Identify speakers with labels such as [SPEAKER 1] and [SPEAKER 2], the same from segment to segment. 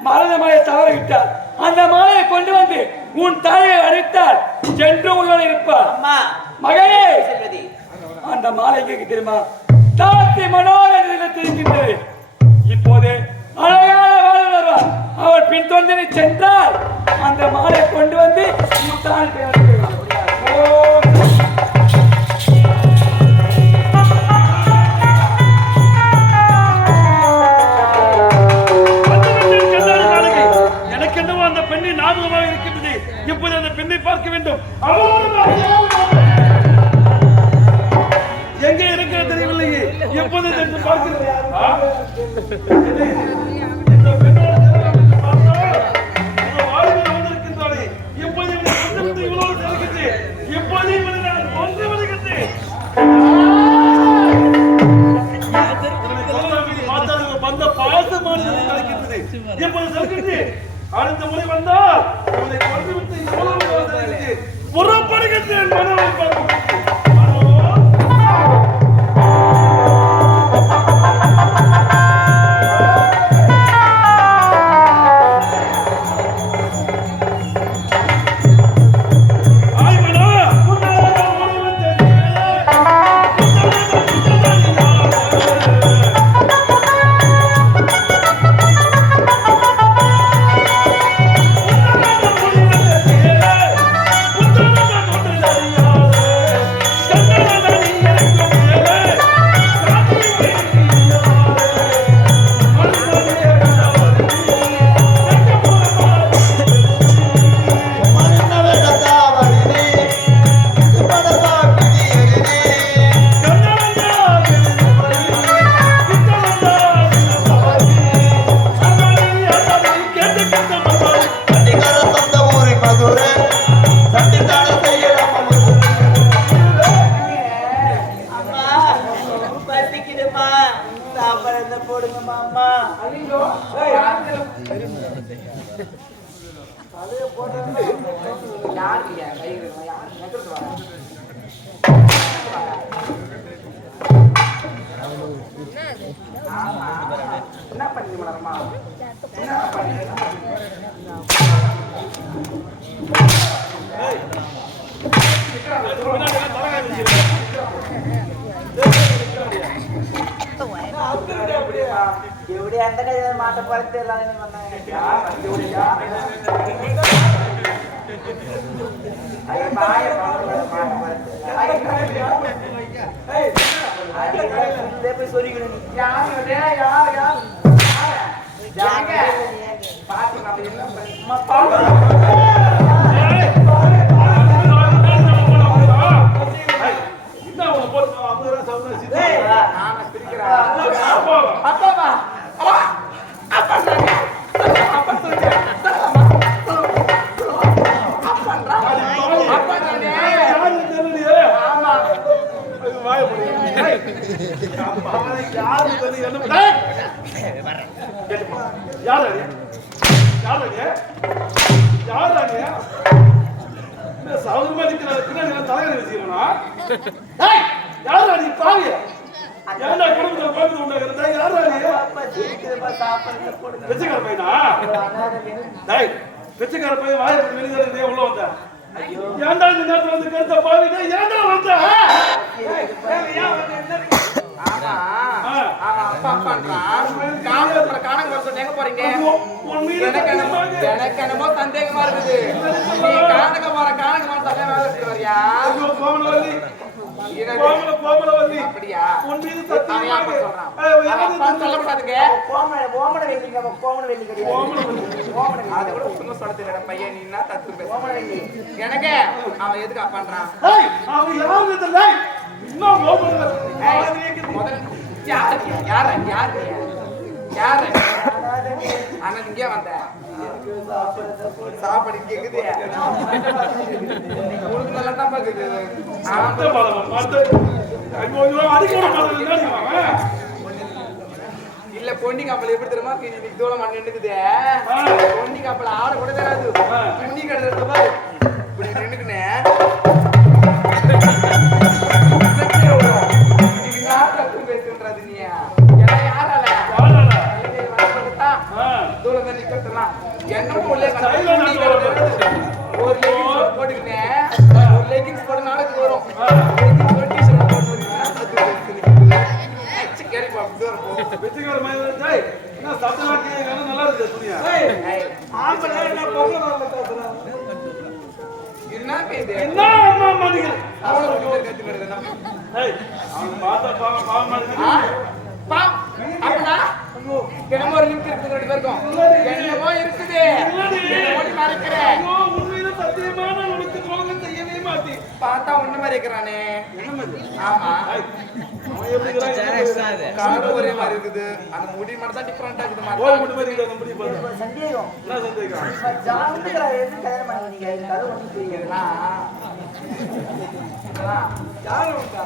[SPEAKER 1] மலர மாலை தவறவிட்டார். அந்த மாலையை கொண்டு வந்து உன் தாயை அழைத்தால் சென்று உயிரோடு இருப்பார். மகளே. அந்த மாலை கேட்க தெரியுமா? தாத்தி மனோரத்தில் தெரிகின்றது இப்போது அழகான வாழ்வர் அவர் பின் பின்தொடர்ந்து சென்றால் அந்த மாலை கொண்டு வந்து உன் ஓ.
[SPEAKER 2] என் மனம்
[SPEAKER 1] பின்னாடி எல்லாம்
[SPEAKER 3] அந்த மாட்ட போய் சொல்லிக்கணும்
[SPEAKER 2] யார் யார் யார்
[SPEAKER 1] வாயை மூடு. ஏய். என்ன கேட்டுப்பா. யார் அது? யார் அது? யார் அது? நிக்கிற பின்னாடி யார்? பாவி. ஏன்டா குடும்பத்துல கோபத்தை உண்டாக்குற? யார். பிச்சைக்கார பையனா? டேய், பிச்சைக்கார பையன் வாயை வெளியே உள்ள வந்த ஏன்டா இந்த நேரத்துல வந்து கேட்ட பாவி டேய், ஏன்டா வந்த
[SPEAKER 3] ஆமா
[SPEAKER 1] ஆ.
[SPEAKER 3] அவன் அப்பா அப்பான்றான். காவல்துறை காணாம வர சொன்னா எங்க போறீங்க எனக்கு என்னமோ சந்தேகமா இருக்குது. நீ காணக மாற காணக
[SPEAKER 1] கோமலவல்லி. கோமல, கோமலவல்லி.
[SPEAKER 3] அப்படியா? வெள்ளி. அது கூட சும்மா சொல்றது பையன் நீ என்ன தத்து எனக்கு அவன் எதுக்கு அப்பான்றான்
[SPEAKER 1] தெரியல.
[SPEAKER 3] யாரு? யாரு யாரு? யாரு ஆனா இங்கே வந்த. சாப்பாடு கேக்குது உனக்கு நல்லா தான் பாக்குது? இல்ல பொன்னி கப்பல் எப்படி தெரியுமா? இன்னைக்கு தூரம் மண் நின்னுக்குது.
[SPEAKER 1] ஆ.
[SPEAKER 3] பொன்னி கப்பல் ஆட கூட தெரியாது
[SPEAKER 1] ஆ.
[SPEAKER 3] துணி கிடந்தது பாரு. இப்படி நின்னுக்குனே. அப்படின்னா? என்னமோ ஒரு லிங்க் இருக்குது ரெண்டு பேருக்கும். என்னமோ இருக்குது. என்னமோ நீ மறைக்கிற.
[SPEAKER 1] ஐயோ, உண்மையில சத்தியமான உனக்கு துரோகம் செய்யவே மாட்டேன்.
[SPEAKER 3] பார்த்தா ஒண்ணு மாதிரி இருக்கிறானே.
[SPEAKER 1] என்ன மதி?
[SPEAKER 3] ஆமா. கலர் ஒரே மாதிரி இருக்குது. அந்த முடி மட்டும் தான் ஆ இருக்குது மாதிரி.
[SPEAKER 1] முடி மாதிரி இருக்குது, முடி.
[SPEAKER 4] சந்தேகம்
[SPEAKER 1] என்ன சந்தேகம்?
[SPEAKER 4] ஜாந்துகளை எது கல்யாணம் பண்ணீங்க எனக்கு அது ஒன்றும் புரியல
[SPEAKER 3] இதெல்லாம் இதெல்லாம்
[SPEAKER 2] யாரு வந்தா?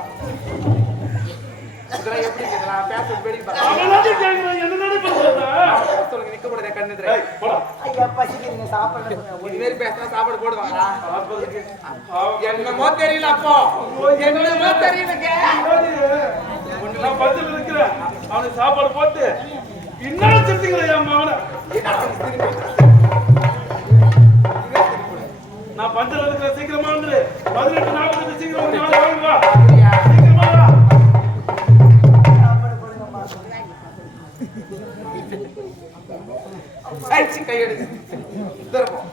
[SPEAKER 3] இதெல்லாம் எப்படி? இதெல்லாம் வேடிக்கை?
[SPEAKER 1] என்ன?
[SPEAKER 3] சொல்லுங்க, நிக்க கூடாது, கண்ணு
[SPEAKER 1] போடா.
[SPEAKER 4] ஐயா பசிக்கிறீங்க
[SPEAKER 3] பேசினா சாப்பாடு போடுவாங்களா
[SPEAKER 1] பார்ப்பதற்கு பாவம்.
[SPEAKER 3] என்னமோ தெரியல அப்போ என்னமோ தெரியலங்க?
[SPEAKER 1] நான் பக்கத்துல இருக்கிறேன். அவனுக்கு சாப்பாடு போட்டு இன்னும் திருத்திக்கிறேன் என் மகனை. நான் பஞ்சல இருக்கிற சீக்கிரமா வந்துரு பதினெட்டு நாற்பத்தெட்டு சீக்கிரம் வாங்க
[SPEAKER 4] அடிச்சு கையெடுங்க
[SPEAKER 3] திருப்போம்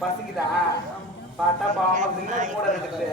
[SPEAKER 3] பசிக்குதா? பார்த்தா பாவமா பின்னாடி கூட இருக்குது